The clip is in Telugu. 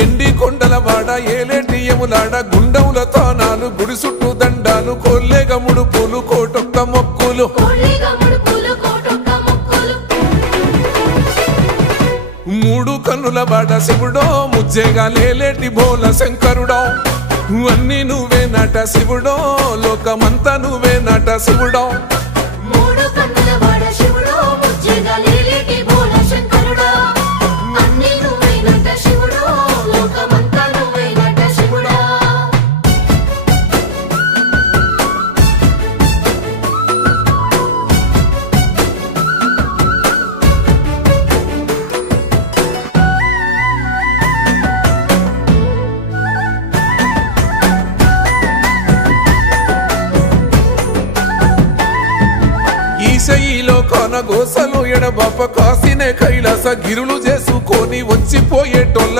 ఎండి కొండల వాడ ఏలేటి యములాడ గుండముల తానాలు గుడి చుట్టూ దండాలు కొల్లేగ ముడుపులు కోటొక్క మొక్కులు మూడు కన్నుల వాడ శివుడో ముజ్జేగా లేలేటి బోల శంకరుడో అన్ని నువ్వే నట శివుడో లోకమంతా నువ్వే నట శివుడో ఈశయిలో కొనగోసలు ఎడబాప కాసినే కైలాస గిరులు చేసుకొని వచ్చిపోయేటోళ్ళ